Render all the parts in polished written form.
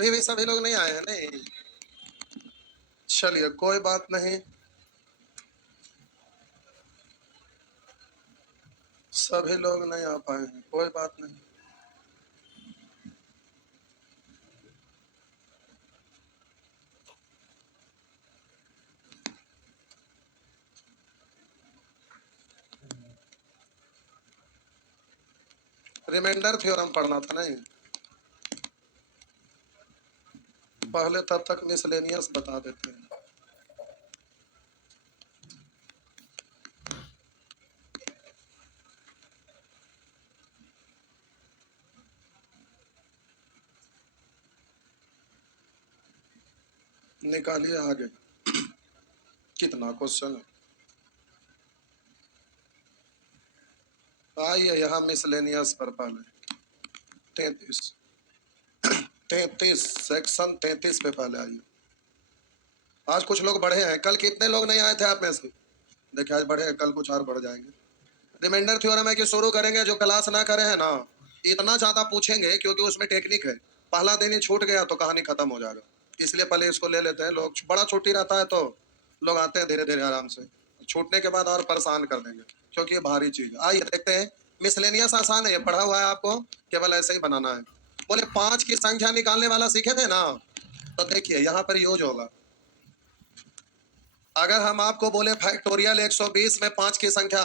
अभी भी सभी लोग नहीं आए हैं। नहीं, चलिए कोई बात नहीं, सभी लोग नहीं आ पाए हैं, कोई बात नहीं। रिमाइंडर थ्योरम पढ़ना था नहीं, पहले तब तक मिसलेनियस बता देते हैं। निकालिए आगे, कितना क्वेश्चन है। आइए यहाँ मिसलेनियस पर पहले 33 33 सेक्शन 33 पे पहले आइए। आज कुछ लोग बढ़े हैं, कल कितने लोग नहीं आए थे आप में से? देखिए आज बढ़े हैं, कल कुछ और बढ़ जाएंगे। रिमाइंडर थ्योरम है कि शुरू करेंगे, जो क्लास ना करे है ना इतना ज्यादा पूछेंगे क्योंकि उसमें टेक्निक है। पहला दिन ही छूट गया तो कहानी खत्म हो जाएगा, इसलिए पहले इसको ले लेते हैं। लोग बड़ा छुट्टी रहता है तो लोग आते हैं धीरे धीरे आराम से, छूटने के बाद और परेशान कर देंगे क्योंकि ये भारी चीज। आइए देखते हैं। मिसलेनियस आसान है, ये पढ़ा हुआ है आपको, केवल ऐसे ही बनाना है। बोले 5 की संख्या निकालने वाला सीखे थे ना, तो देखिए यहाँ पर यूज होगा। अगर हम आपको बोले फैक्टोरियल 120 में 5 की संख्या,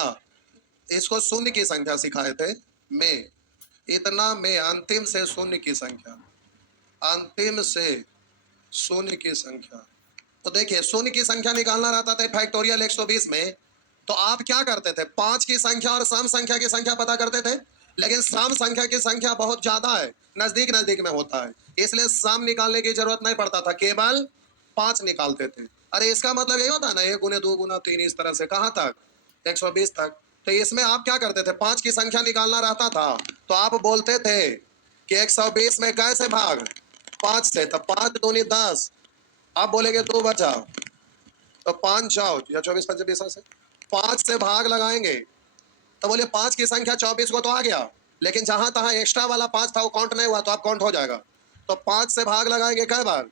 इसको शून्य की संख्या सिखाए थे में, इतना में अंतिम से शून्य की संख्या, अंतिम से शून्य की संख्या। तो देखिए शून्य की संख्या निकालना रहता था फैक्टोरियल 120 में, तो आप क्या करते थे? 5 की संख्या और सम संख्या की संख्या पता करते थे, लेकिन सम संख्या की संख्या बहुत ज्यादा है, नजदीक नजदीक में होता है, इसलिए सम निकालने की जरूरत नहीं पड़ता था, केवल 5 निकालते थे। अरे इसका मतलब यही होता है ना, 1 गुने 2 गुना 3, इस तरह से कहां तक? 120 तक। तो इसमें आप क्या करते थे? 5 की संख्या निकालना रहता था तो आप बोलते थे कि 120 में कैसे भाग? 5 से, तो 5 दूनी 10, आप बोलेंगे 2 बचा, तो 5 जाओ या 24 पंजे 20 से 5 से भाग लगाएंगे, तो बोले 5 की संख्या 24 को तो आ गया, लेकिन जहां तहां एक्स्ट्रा वाला 5 था वो काउंट नहीं हुआ, तो आप काउंट हो जाएगा। तो 5 से भाग लगाएंगे कई बार?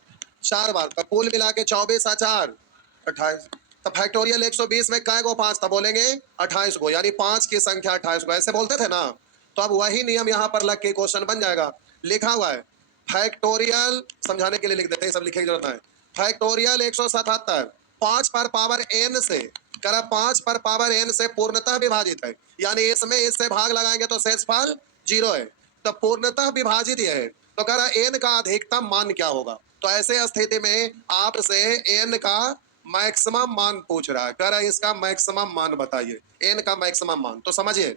4 बार, तो कुल मिला के 24 और 4 28। तो फैक्टोरियल 120 में कै गो 5 था? बोलेंगे 28 को, यानी 5 की संख्या 28 को, ऐसे बोलते थे ना। तो अब वही नियम यहाँ पर लग के क्वेश्चन बन जाएगा। लिखा हुआ है फैक्टोरियल, समझाने के लिए लिख देते हैं, सब लिखने की जरूरत है। फैक्टोरियल 177 5 पर पावर n से, करा 5 पर पावर n से पूर्णतः विभाजित है, यानी इसमें इससे भाग लगाएंगे तो शेषफल 0 है, तो पूर्णतः विभाजित ये है, तो करा n का अधिकतम मान क्या होगा? तो ऐसे स्थिति में आपसे n का मैक्सिमम मान पूछ रहा है, करा इसका मैक्सिमम मान बताइए, n का मैक्सिमम मान। तो समझिए,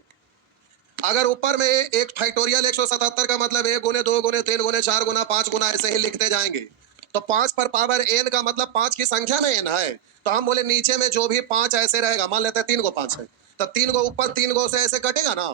अगर ऊपर में एक फैक्टोरियल 177 का मतलब 1 गुने 2 गुने 3 गुने 4 गुना 5 गुना ऐसे ही लिखते जाएंगे, तो 5 पर पावर n का मतलब 5 की संख्या ना n है, तो हम बोले नीचे में जो भी 5 ऐसे रहेगा, मान लेते हैं 3 को 5 है, तो 3 को ऊपर 3 को से ऐसे कटेगा ना,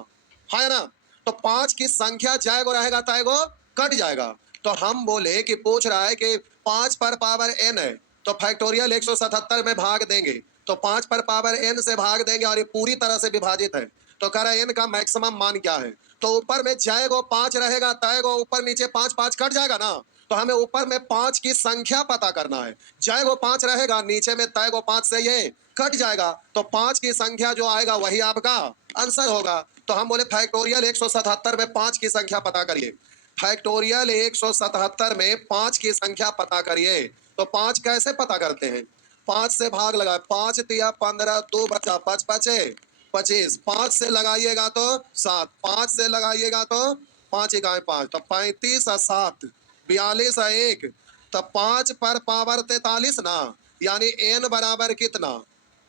है ना? तो 5 की संख्या जाएगो रहेगा ताएगो कट जाएगा। तो हम बोले कि पूछ रहा है कि 5 पर पावर n है, तो फैक्टोरियल 177 में भाग देंगे, तो 5 पर पावर n से भाग देंगे और ये पूरी तरह से विभाजित है, तो कह रहा है n का मैक्सिमम मान क्या है? तो ऊपर में जाएगो 5 रहेगा, ताएगो ऊपर नीचे 5 5 कट जाएगा ना, तो हमें ऊपर में 5 की संख्या पता करना है। जाएगो 5 रहेगा, नीचे में ताएगो 5 से ये कट जाएगा, तो 5 की संख्या जो आएगा वही आपका आंसर होगा। तो हम बोले फैक्टोरियल 177 में 5 की संख्या पता करिए, फैक्टोरियल 177 में 5 की संख्या पता करिए। तो 5 कैसे पता करते हैं? 5 से भाग लगाए, 5 तिया 15, 2 बचा, 5 बचे 25, 5 से लगाइएगा तो 7, 5 से लगाइएगा तो 5 इकाई 5, तो 35 और 7 42 और 1, तो 5 पर पावर 43 ना, यानी n बराबर कितना?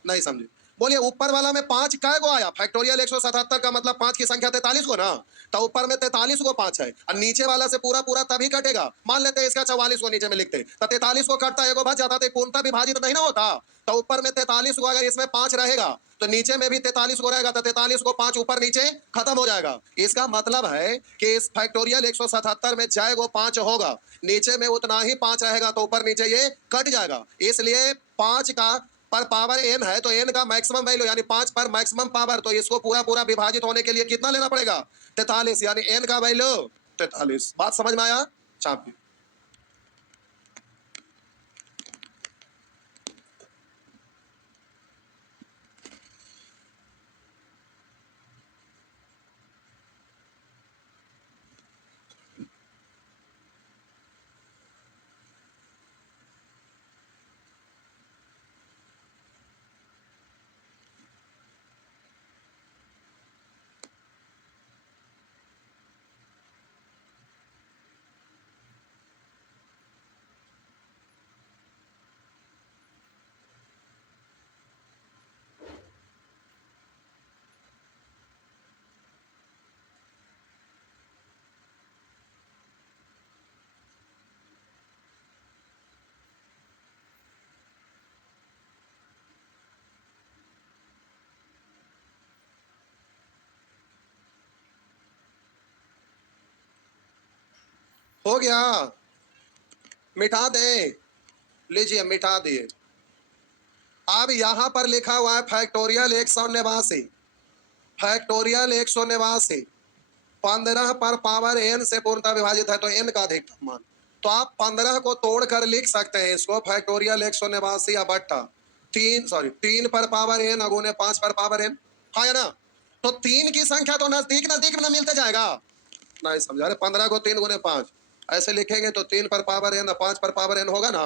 नहीं समझे? बोलिए ऊपर वाला में 5 कै गो आया? फैक्टोरियल 177 का मतलब 5 की संख्या 43 को ना, तो ऊपर में 43 को 5 है, और नीचे वाला से पूरा पूरा तभी कटेगा। मान लेते हैं इसका 44 को नीचे में लिखते, तो 43 को कटता एगो बच जाता, तो पूर्णतः विभाजित नहीं ना होता। तो ऊपर में 43 को अगर इसमें 5 रहेगा तो नीचे में भी 43 को रहेगा, तो 43 को 5 ऊपर नीचे खत्म हो जाएगा। इसका मतलब है कि इस फैक्टोरियल 177 में जाएगो 5 होगा, नीचे में उतना ही 5 रहेगा, तो ऊपर नीचे ये कट जाएगा। इसलिए 5 का पर पावर n है, तो n का मैक्सिमम वैल्यू यानी 5 पर मैक्सिमम पावर, तो इसको पूरा पूरा विभाजित होने के लिए कितना लेना पड़ेगा? 43, यानी n का वैल्यू 43। बात समझ में आया? चापिए। हो गया, मिटा दे, लीजिए मिटा दिए। अब यहां पर लिखा हुआ है फैक्टोरियल 189, फैक्टोरियल 189 15 पर पावर n से पूर्णतः विभाजित है, तो n का अधिकतम मान। तो आप 15 को तोड़कर लिख सकते हैं इसको फैक्टोरियल 189 या बट्टा 3 पर पावर n अगुने 5 पर पावर n, हाँ या ना। तो 3 की संख्या तो नजदीक नजदीक में मिलते जाएगा, नहीं समझा रहे। 15 को 3 गुने 5 ऐसे लिखेंगे तो 3 पर पावर n 5 पर पावर n होगा ना।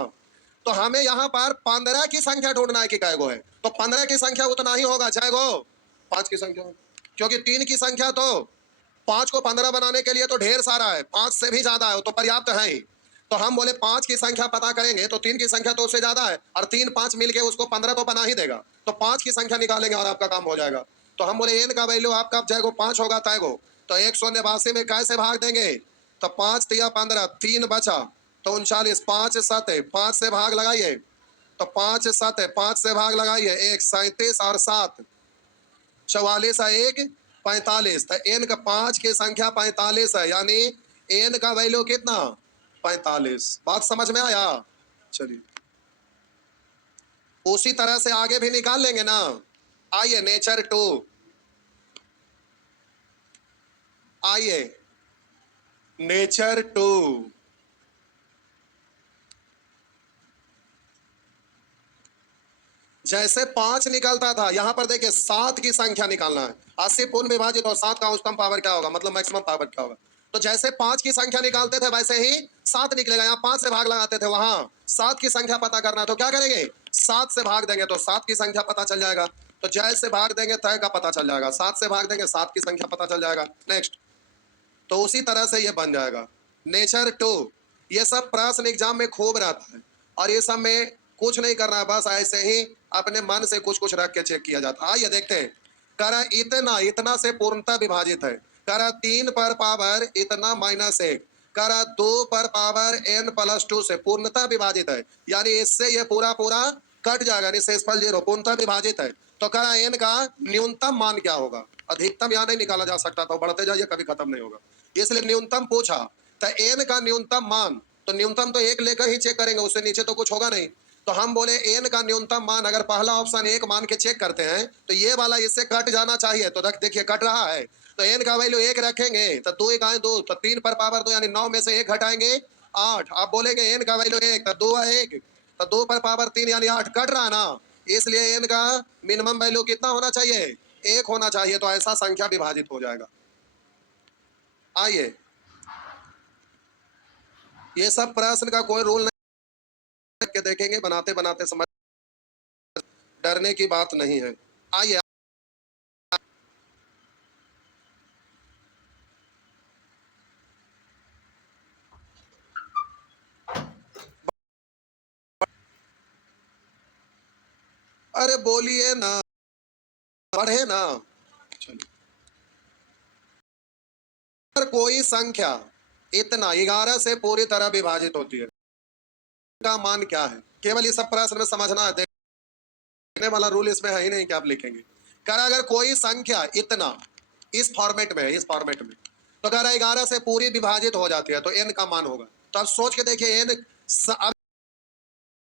तो हमें यहाँ पर 15 की संख्या ढूंढना है कि कै गो है, तो 15 की संख्या उतना ही होगा चाहे गो 5 की संख्या, क्योंकि 3 की संख्या तो 5 को 15 बनाने के लिए तो ढेर सारा है, 5 से भी ज्यादा है, तो पर्याप्त है ही। तो हम बोले 5 की संख्या पता करेंगे तो 3 की संख्या तो उससे ज्यादा है, और 3 5 मिलके उसको 15 तो बना ही देगा, तो 5 की संख्या निकालेंगे और आपका काम हो जाएगा। तो हम बोले n का वैल्यू आपका जैगो 5 होगा तैगो, तो 189 में कैसे भाग देंगे, तो 5 तिया 15, 3 बचा तो 39, 5 7 5 से भाग लगाइए, तो 5 7 5 से भाग लगाइए, 1 37 और 7 44 है, 1 45, तो n का 5 की संख्या 45 है, यानी n का वैल्यू कितना 45। बात समझ में आया। चलिए उसी तरह से आगे भी निकाल लेंगे ना। आइए नेचर 2, आइए नेचर 2, जैसे 5 निकलता था, यहां पर देखिए 7 की संख्या निकालना है, 80 पूर्ण विभाजित और 7 का उच्चतम पावर क्या होगा, मतलब मैक्सिमम पावर क्या होगा। तो जैसे 5 की संख्या निकालते थे वैसे ही 7 निकलेगा, यहाँ 5 से भाग लगाते थे, वहां 7 की संख्या पता करना है, तो क्या करेंगे 7 से भाग देंगे तो 7 की संख्या पता चल जाएगा। तो जैसे भाग देंगे तय का पता चल जाएगा, 7 से भाग देंगे 7 की संख्या पता चल जाएगा। नेक्स्ट, तो उसी तरह से ये बन जाएगा नेचर 2। ये सब प्रश्न एग्जाम में खूब रहता है, और ये सब में कुछ नहीं करना है, बस ऐसे ही अपने मन से कुछ कुछ रख के चेक किया जाता है। आइए देखते हैं, करा इतना इतना से पूर्णतः विभाजित है, करा 3 पर पावर इतना -1, करा 2 पर पावर n प्लस 2 से पूर्णतः विभाजित है, यानी इससे ये पूरा पूरा कट जाएगा, यानी शेषफल 0 पूर्णतः विभाजित है। तो करा n का न्यूनतम मान क्या होगा, अधिकतम यहाँ नहीं निकाला जा सकता, तो बढ़ते जाइए कभी खत्म नहीं होगा, इसलिए न्यूनतम पूछा। तो n का न्यूनतम मान, तो न्यूनतम तो 1 लेकर ही चेक करेंगे, उससे नीचे तो कुछ होगा नहीं। तो हम बोले n का न्यूनतम मान, अगर पहला ऑप्शन 1 मान के चेक करते हैं तो ये वाला इससे कट जाना चाहिए, तो देखिए कट रहा है, तो n का वैल्यू 1 रखेंगे तो 2 1 आए 2, तो 3 पर पावर 2 यानी 9 में से 1 घटाएंगे 8। आप बोलेंगे n का वैल्यू 1 तो 2 है 1, तो 2 पर पावर 3 यानी 8 कट रहा है ना, इसलिए n का मिनिमम वैल्यू कितना होना चाहिए 1 होना चाहिए, तो ऐसा संख्या विभाजित हो जाएगा। आइए ये सब प्रश्न का कोई रूल नहीं के देखेंगे, बनाते बनाते समझ, डरने की बात नहीं है। आइए अरे बोलिए ना, पढ़े ना। चलिए, अगर कोई संख्या इतना 11 से पूरी तरह विभाजित होती है, का मान क्या है, केवल ये सब प्रश्न में समझना है, देखने वाला रूल इसमें है ही नहीं कि आप लिखेंगे। कह रहा अगर कोई संख्या इतना इस फॉर्मेट में है, इस फॉर्मेट में, तो कह रहा 11 से पूरी विभाजित हो जाती है तो n का मान होगा। तो आप सोच के देखिए n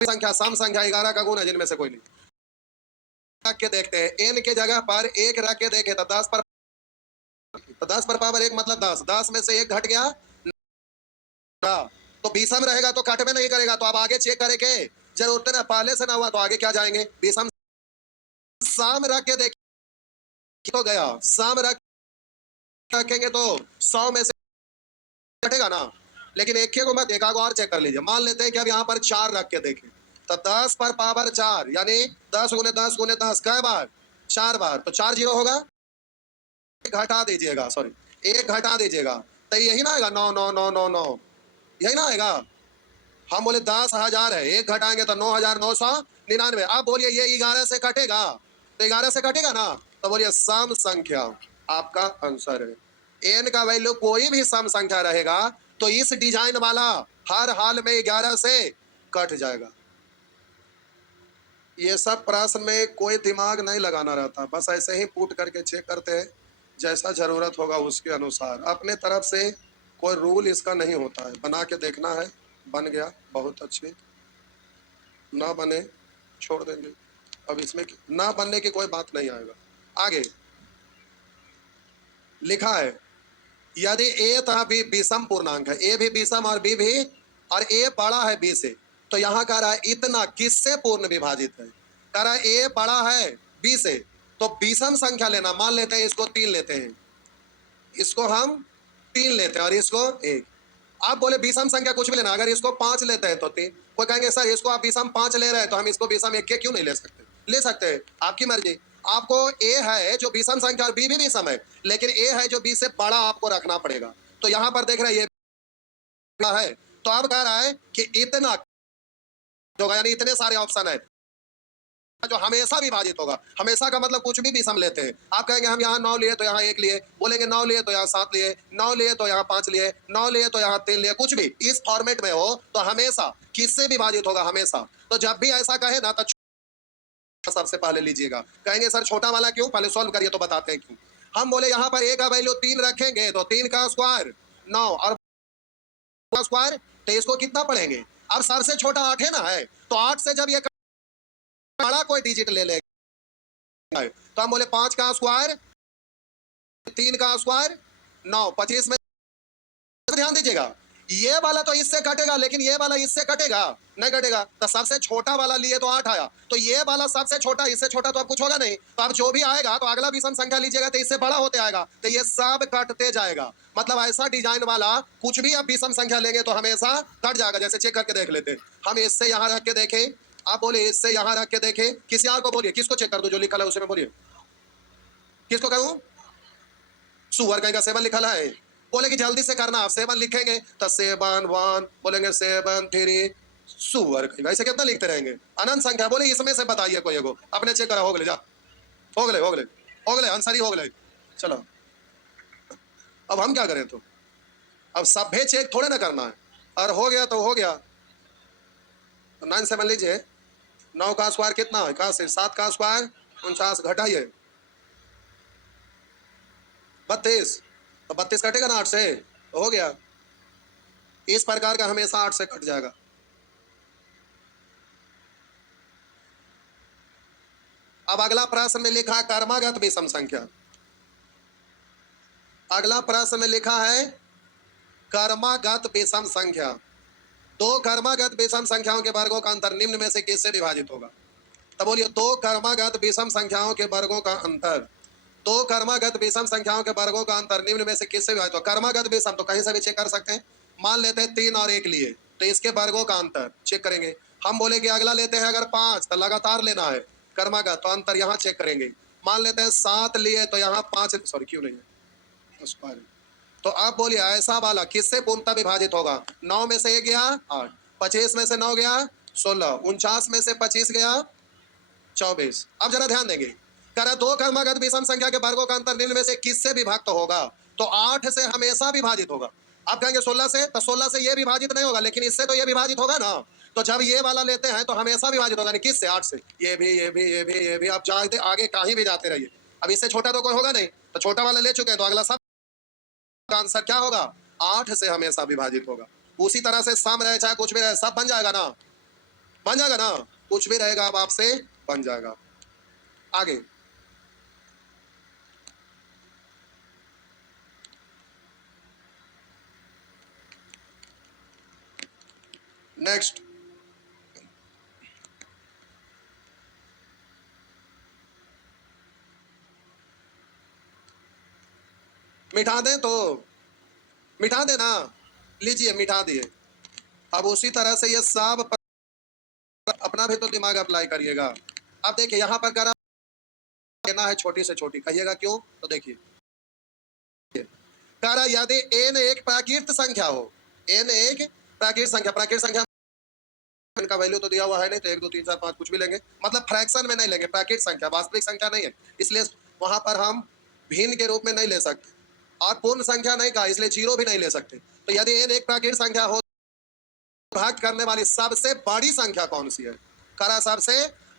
संख्या सम संख्या 11 का गुण है जिनमें से कोई नहीं, रख के देखते हैं n के जगह पर 1 रख के देखे तो 10 पर, तो 10 पर पावर 1 मतलब 10, 10 में से 1 घट गया ना, तो विषम रहेगा तो कट में नहीं करेगा, तो आप आगे चेक करेंगे जरूरत ना, पहले से ना हुआ तो आगे क्या जाएंगे विषम। साम रख के देखें तो गया, साम रखेंगे तो 100 में से कटेगा ना, लेकिन एक को मत, एक और चेक कर लीजिए। मान लेते हैं कि अब यहाँ पर 4 रख के देखें, तो 10 पर पावर 4 यानी 10 गुने 10 गुने 10 कै बार 4 बार, तो 4 जीरो होगा, घटा दीजिएगा, सॉरी 1 घटा दीजिएगा, तो यही ना आएगा 9 9 9 9 9, यही ना आएगा। हम बोले 10,000 है, 1 घटाएंगे तो 9,999। आप बोलिए ये 11 से कटेगा, तो 11 से कटेगा ना, तो बोलिए सम संख्या आपका आंसर है। n का वैल्यू कोई भी सम संख्या रहेगा तो इस डिजाइन वाला हर हाल में 11 से कट जाएगा। ये सब प्रश्न में कोई दिमाग नहीं लगाना रहता, बस ऐसे ही पुट करके चेक करते हैं, जैसा जरूरत होगा उसके अनुसार अपने तरफ से कोई रूल इसका नहीं होता है, बना के देखना है, बन गया बहुत अच्छे, ना बने छोड़ देंगे। अब इसमें ना बनने की कोई बात नहीं आएगा। आगे लिखा है यदि ए तथा बी विषम पूर्णांक है, ए भी विषम और बी भी, और ए बड़ा है बी से, तो यहां कह रहा है इतना किससे पूर्ण विभाजित है? कह रहा है ए बड़ा है बी से, तो विषम संख्या लेना। मान लेते हैं इसको 3 लेते हैं, इसको हम 3 लेते हैं और इसको 1। आप बोले विषम संख्या कुछ भी लेना, अगर इसको 5 लेते हैं तो 3। कोई कहेंगे सर इसको आप विषम 5 ले रहे हैं तो हम इसको विषम 1 के क्यों नहीं ले सकते? ले सकते हैं, आपकी मर्जी। आपको ए है जो विषम संख्या और बी भी विषम है, लेकिन ए है जो बी से बड़ा आपको रखना पड़ेगा। तो यहां पर देख रहे हैं ये है, तो अब कह रहा है कि इतना होगा, यानी इतने सारे ऑप्शन है जो हमेशा विभाजित होगा। हमेशा का मतलब कुछ भी विषम लेते हैं। आप कहेंगे हम यहाँ 9 लिए तो यहाँ 1 लिए, बोलेंगे 9 लिए तो यहाँ 7 लिए, 9 लिए तो यहाँ 5 लिए, 9 लिए तो यहाँ 3 लिए, कुछ भी इस फॉर्मेट में हो तो हमेशा किससे विभाजित होगा? हमेशा। तो जब भी ऐसा कहे ना तो सबसे पहले लीजिएगा। कहेंगे सर छोटा वाला क्यों? पहले सॉल्व करिए तो बताते हैं क्यों। हम बोले यहाँ पर ए का वैल्यू 3 रखेंगे तो 3 का स्क्वायर 9 और स्क्वायर, तो इसको कितना पढ़ेंगे? अब सबसे छोटा 8 है ना, है तो 8 से जब ये बड़ा कोई डिजिट ले लेगा तो हम बोले 5 का स्क्वायर 3 का स्क्वायर 9, 25 में। ध्यान दीजिएगा ये वाला तो इससे कटेगा, लेकिन ये वाला इससे कटेगा नहीं, कटेगा। तो सबसे छोटा वाला लिए तो 8 आया, तो ये वाला सबसे छोटा, इससे छोटा तो अब कुछ होगा नहीं। तो अब जो भी आएगा तो अगला विषम संख्या लीजिएगा तो इससे बड़ा होते आएगा, तो ये सब कटते जाएगा। मतलब ऐसा डिजाइन वाला कुछ भी अब विषम संख्या लेंगे तो हमेशा कट जाएगा। जैसे चेक करके देख लेते, हम इससे यहाँ रख के देखें, आप बोले इससे यहाँ रख के देखें, किसी और को बोलिए, किसको चेक कर दो जो लिखा है उसमें बोलिए, किसको कहूँ? सुअर कहीं का 7 लिखा है, बोले कि जल्दी से करना। आप 7 लिखेंगे तो 7 1, बोलेंगे 7 3, सुअर कहीं ऐसे कितना लिखते रहेंगे? अनंत संख्या। बोले इसमें से बताइए कोई एगो, अपने चेक करा। हो गए, जा हो गए, हो गए, हो गए, आंसर ही हो गए। चलो अब हम क्या करें? तो अब सभ्य चेक थोड़े ना करना है, और हो गया तो हो गया। तो 9 7 लीजिए, 9 का स्क्वायर कितना है? कहा से 7 का स्क्वायर 49, घटाइए 32, तो 32 कटेगा ना 8 से, तो हो गया। इस प्रकार का हमेशा 8 से कट जाएगा। अब अगला प्रश्न में लिखा है कर्मागत विषम संख्या। अगला प्रश्न में लिखा है कर्मागत विषम संख्या। दो कर्मागत विषम संख्याओं के वर्गों का अंतर निम्न में से किससे विभाजित होगा? तब बोलिए दो कर्मागत विषम संख्याओं के वर्गों का अंतर, दो कर्मागत विषम संख्याओं के वर्गों का अंतर निम्न में से किससे विभाजित होगा? कर्मागत विषम तो कहीं से भी चेक कर सकते हैं। मान लेते हैं 3 और 1 लिए, तो इसके वर्गों का अंतर चेक करेंगे। हम बोले कि अगला लेते हैं अगर 5, तो लगातार लेना है कर्मागत, तो अंतर यहाँ चेक करेंगे। मान लेते हैं 7 लिए तो यहाँ 5, सॉरी क्यों नहीं है, तो आप बोलिए ऐसा वाला किससे पूर्णतः विभाजित होगा? 9 में से 1 गया 8, 25 में से 9 गया 16, 49 में से 25 गया 24। अब जरा ध्यान देंगे, कह रहा दो कर्मागत विषम संख्या के वर्गों का अंतर निम्न में से किससे विभक्त होगा? तो 8 से हमेशा विभाजित होगा। आप कहेंगे 16 से, तो 16 से ये विभाजित नहीं होगा, लेकिन इससे तो ये विभाजित होगा ना। तो जब ये वाला लेते हैं तो हमेशा विभाजित होगा, किससे? 8 से। ये भी, ये भी, ये भी, ये भी, आप जाते आगे कहीं भी जाते रहिए। अब इससे छोटा तो कोई होगा नहीं, तो छोटा वाला ले चुके हैं, तो अगला सब का आंसर क्या होगा? 8 से हमेशा विभाजित होगा। उसी तरह से सम रहे चाहे कुछ भी रहे, सब बन जाएगा ना, बन जाएगा ना, कुछ भी रहेगा अब आपसे बन जाएगा। आगे नेक्स्ट, मिटा दें तो मिटा देना, लीजिए मिटा दिए। अब उसी तरह से ये सब अपना भी तो दिमाग अप्लाई करिएगा। अब देखिए यहाँ पर करा लेना है छोटी से छोटी, कहिएगा क्यों? तो देखिए कह रहा यदि n एक प्राकृत संख्या हो, n एक प्राकृत संख्या, प्राकृत संख्या इनका वैल्यू तो दिया हुआ है नहीं, तो 1 2 3 4 5 कुछ भी लेंगे, मतलब फ्रैक्शन में नहीं लेंगे, प्राकृत संख्या वास्तविक संख्या नहीं है, इसलिए वहां पर हम भिन्न के रूप में नहीं ले सकते, और पूर्ण संख्या नहीं कहा इसलिए जीरो भी नहीं ले सकते। तो यदि n एक प्राकृत संख्या हो, विभाजित करने वाली सबसे बड़ी संख्या कौन सी है? करा सबसे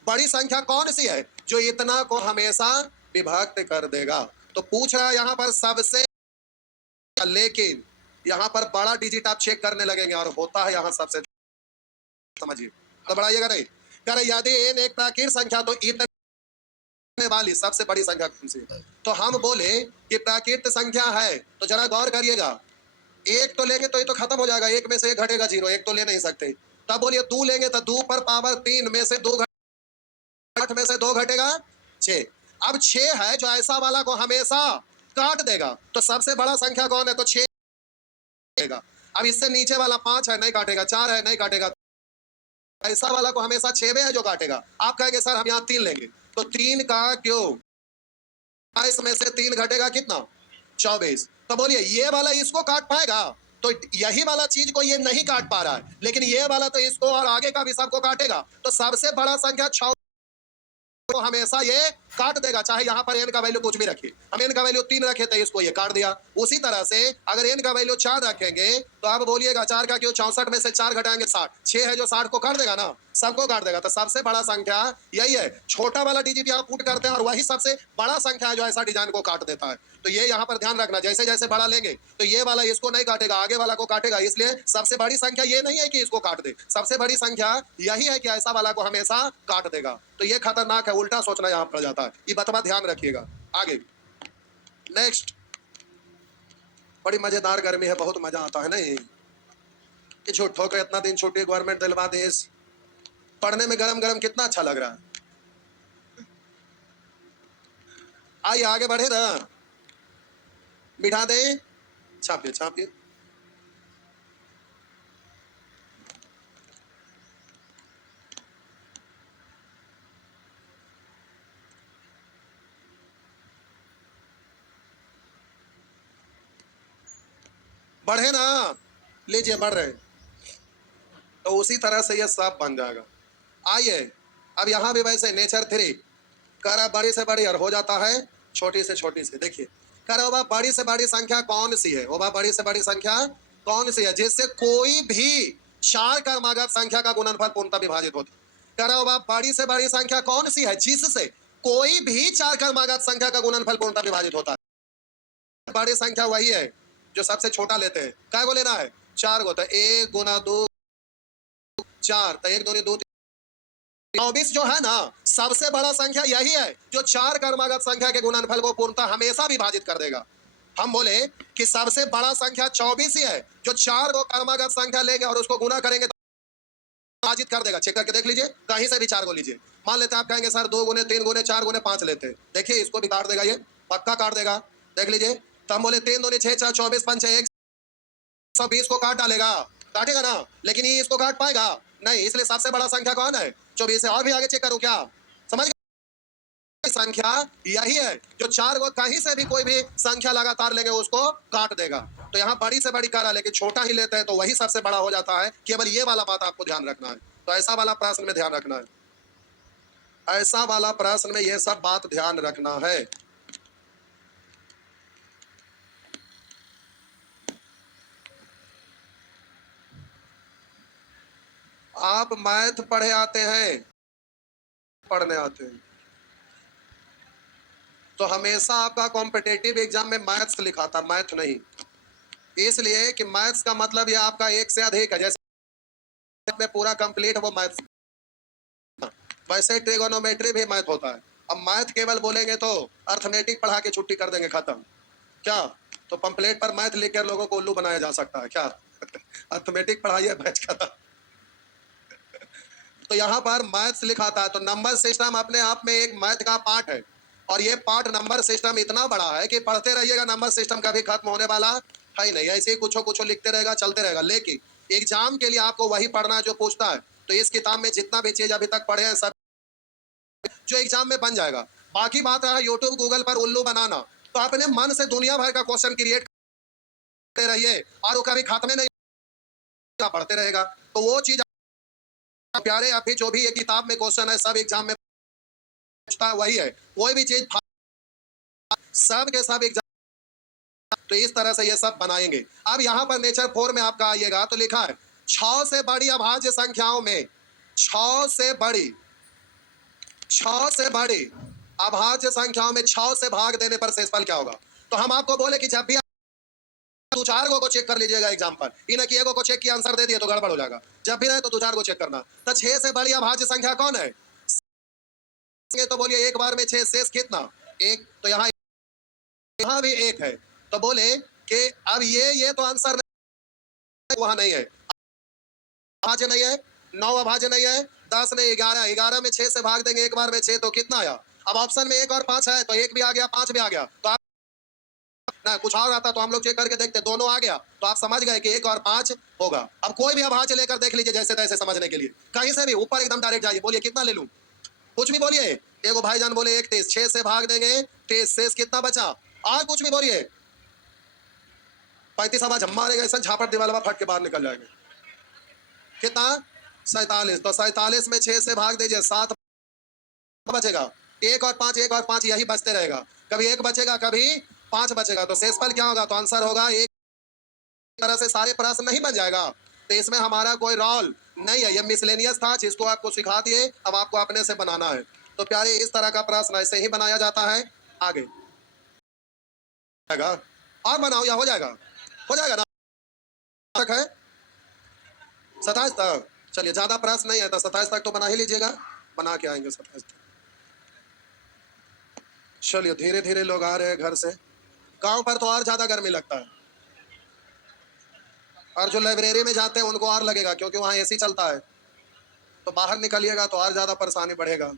बड़ी संख्या कौन सी है जो इतना को हमेशा विभक्त कर देगा? तो पूछ रहा है यहाँ पर सबसे, लेकिन यहाँ पर बड़ा डिजिट आप चेक करने लगेंगे और होता है यहाँ सबसे, समझिए तो बढ़ाइएगा नहीं। कह रहे यदि n एक प्राकृत संख्या तो इतने वाली सबसे बड़ी संख्या कौन सी है? तो हम बोले कि प्राकृत संख्या है, तो जरा गौर करिएगा, एक तो लेंगे तो ये तो खत्म हो जाएगा, एक में से एक घटेगा जीरो, एक तो ले नहीं सकते। तब बोलिए दो लेंगे तो दो पर पावर 3 में से 2 8 में से 2 घटेगा 6। अब 6 है जो ऐसा वाला को हमेशा काट देगा, तो सबसे बड़ा संख्या कौन है? तो 6 देगा। अब इससे नीचे वाला 5 है नहीं काटेगा, 4 है नहीं काटेगा, ऐसा वाला को हमेशा 6 में है जो काटेगा। आप कहेंगे सर हम यहाँ 3 लेंगे, तो 3 का क्यों, 22 में से 3 घटेगा कितना? 24। तो बोलिए ये वाला इसको काट पाएगा? तो यही वाला चीज को ये नहीं काट पा रहा है, लेकिन ये वाला तो इसको और आगे का भी सबको काटेगा। तो सबसे बड़ा संख्या 6 को हमेशा ये काट देगा, चाहे यहाँ पर n का वैल्यू कुछ भी रखिए। हम n का वैल्यू 3 रखे थे, इसको ये काट दिया। उसी तरह से अगर n का वैल्यू 4 रखेंगे तो आप बोलिएगा 4 का क्यों, 64 में से 4 घटाएंगे 60, 6 है जो 60 को काट देगा ना, सबको काट देगा। तो सबसे बड़ा संख्या यही है, छोटा वाला डिजिट यहाँ पुट करते हैं और वही सबसे बड़ा संख्या है जो ऐसा डिजाइन को काट देता है। तो ये यहाँ पर ध्यान रखना, जैसे जैसे बड़ा लेंगे तो ये वाला इसको नहीं काटेगा, आगे वाला को काटेगा। इसलिए सबसे बड़ी संख्या ये नहीं है कि इसको काट दे, सबसे बड़ी संख्या यही है कि ऐसा वाला को हमेशा काट देगा। तो ये खतरनाक है, उल्टा सोचना यहाँ पर जाता है, ये बतवा ध्यान रखिएगा। आगे नेक्स्ट, बड़ी मजेदार गर्मी है, बहुत मजा आता है नहीं कि झूठों को इतना दिन छुट्टी गवर्नमेंट दिलवा दे, पढ़ने में गरम गरम कितना अच्छा लग रहा है। आइए आगे बढ़े ना, बिठा दे, छापिए छापिए। बढ़े ना, लीजिए बढ़ रहे, तो उसी तरह से ये सब बन जाएगा। आइए अब यहाँ भी वैसे नेचर 3 कह रहा बड़ी से बड़ी और हो जाता है छोटी से छोटी से। देखिए कह रहा बड़ी से बड़ी संख्या कौन सी है, वो बड़ी से बड़ी संख्या कौन सी है जिससे कोई भी 4 क्रमागत संख्या का गुणनफल पूर्णतः विभाजित होता है। कह रहा बड़ी से बड़ी संख्या कौन सी है जिससे कोई भी 4 क्रमागत संख्या का गुणनफल पूर्णतः विभाजित होता है। बड़ी संख्या वही है जो सबसे छोटा लेते हैं। काय को लेना है? 4 को, तो 1 गुना 2 4, तो 1 2 2 24 जो है ना, सबसे बड़ा संख्या यही है जो 4 क्रमागत संख्या के गुणनफल को पूर्णतः हमेशा विभाजित कर देगा। हम बोले कि सबसे बड़ा संख्या 24 ही है जो 4 को क्रमागत संख्या लेंगे और उसको गुना करेंगे तो विभाजित कर देगा। चेक करके देख लीजिए, कहीं से भी 4 को लीजिए। मान लेते हैं आप कहेंगे सर 2 गुने 3 गुने 4 गुने 5 लेते हैं, देखिए इसको भी काट देगा, ये पक्का काट देगा। देख लीजिए, तो हम बोले 3 दूनी 6 4 24 5 120 को काट डालेगा, काटेगा ना, लेकिन ये इसको काट पाएगा नहीं। इसलिए सबसे बड़ा संख्या कौन है? 24 है। और भी आगे चेक करूं क्या, समझ गए? संख्या यही है जो 4 को कहीं से भी कोई भी संख्या लगातार लेंगे उसको काट देगा। तो यहाँ बड़ी से बड़ी करा, लेकिन छोटा ही लेते हैं तो वही सबसे बड़ा हो जाता है। केवल ये वाला बात आपको ध्यान रखना है। तो ऐसा वाला प्रश्न में ध्यान रखना है, ऐसा वाला प्रश्न में ये सब बात ध्यान रखना है। आप मैथ पढ़े आते हैं, पढ़ने आते हैं, तो हमेशा आपका कॉम्पिटेटिव एग्जाम में मैथ्स लिखा था, मैथ नहीं। इसलिए कि मैथ्स का मतलब ये आपका 1 से अधिक है, जैसे में पूरा कंप्लीट वो मैथ्स, वैसे ट्रिगोनोमेट्री भी मैथ होता है। अब मैथ केवल बोलेंगे तो अर्थमेटिक पढ़ा के छुट्टी कर देंगे, खत्म। क्या तो पंपलेट पर मैथ लिखकर लोगों को उल्लू बनाया जा सकता है क्या? अर्थमेटिक पढ़ाइए बैच का। तो यहाँ पर मैथ्स लिखाता है, तो नंबर सिस्टम अपने आप में एक मैथ का पार्ट है। और ये पार्ट नंबर सिस्टम इतना बड़ा है कि पढ़ते रहिएगा, नंबर सिस्टम कभी खत्म होने वाला है नहीं। ऐसे ही कुछ कुछ लिखते रहेगा, चलते रहेगा। लेकिन एग्जाम के लिए आपको वही पढ़ना है जो पूछता है। तो इस किताब में जितना भी चीज अभी तक पढ़े हैं सब जो एग्जाम में बन जाएगा। बाकी बात रहा यूट्यूब गूगल पर उल्लू बनाना, तो अपने मन से दुनिया भर का क्वेश्चन क्रिएट करते रहिए और वो कभी खत्म नहीं पढ़ते रहेगा। तो वो चीज प्यारे, अभी जो भी ये किताब में क्वेश्चन है सब एग्जाम में पूछता है वही है, कोई भी चीज सब के सब एग्जाम। तो इस तरह से ये सब बनाएंगे। अब यहाँ पर नेचर 4 में आपका आइएगा तो लिखा है 6 से बड़ी अभाज्य संख्याओं में 6 से बड़ी अभाज्य संख्याओं में 6 से भाग देने पर शेषफल क्या होगा। तो हम आपको बोले कि जब भी दो चार को चेक कर लीजिएगा एग्जाम पर। इन्हें कि एगो को चेक किया आंसर दे दिए तो गड़बड़ हो जाएगा। जब भी रहे तो दो चार को चेक करना। तो 6 से बड़ी अभाज्य संख्या कौन है? तो बोलिए एक बार में 6 शेष कितना? एक। तो यहाँ भी एक है। तो बोले कि अब ये तो आंसर नहीं, वहां नहीं है, अभाज्य नहीं है। 9 अभाज्य नहीं है। 10 नहीं, 11। 11 में 6 से भाग देंगे एक बार में 6 तो कितना आया? अब ऑप्शन में 1 और 5 है तो 1 भी आ गया, 5 भी आ गया। तो आप ना कुछ और आता तो हम लोग चेक करके देखते, दोनों आ गया तो आप समझ गए कि 1 और 5 होगा। अब कोई भी अभाज्य लेकर देख लीजिए जैसे तैसे समझने के लिए, कहीं से भी ऊपर एकदम डायरेक्ट जाइए। बोलिए कितना ले लूं? कुछ भी बोलिए। एगो भाईजान बोले 1 23, 6 से भाग देंगे 23, शेष कितना बचा? और कुछ भी बोलिए। 35 आवाज हम मारेगा ऐसा झापड़ दीवार फट के बाहर निकल जाएंगे। कितना? 47। तो 47 में 6 से भाग दीजिए, 7 बचेगा। 1 और 5, 1 और 5 यही बचते रहेगा। कभी 1 बचेगा, कभी 5 बचेगा। तो शेषफल क्या होगा? तो आंसर होगा। एक तरह से सारे प्रश्न नहीं बन जाएगा, तो इसमें हमारा कोई रोल नहीं है। ये मिसलेनियस था जिसको आपको सिखा दिए, अब आपको अपने से बनाना है। तो प्यारे इस तरह का प्रश्न ऐसे ही बनाया जाता है। आगे और बनाओ या हो जाएगा? हो जाएगा ना? तक है 27 तक। चलिए ज्यादा प्रश्न नहीं है तो 27 तक तो बना ही लीजिएगा। बना के आएंगे 27 तक। चलिए धीरे धीरे लोग आ रहे हैं घर से। गांव पर तो और ज्यादा गर्मी लगता है, और जो लाइब्रेरी में जाते हैं उनको और लगेगा क्योंकि वहां एसी चलता है। तो बाहर निकलिएगा तो और ज्यादा परेशानी बढ़ेगा।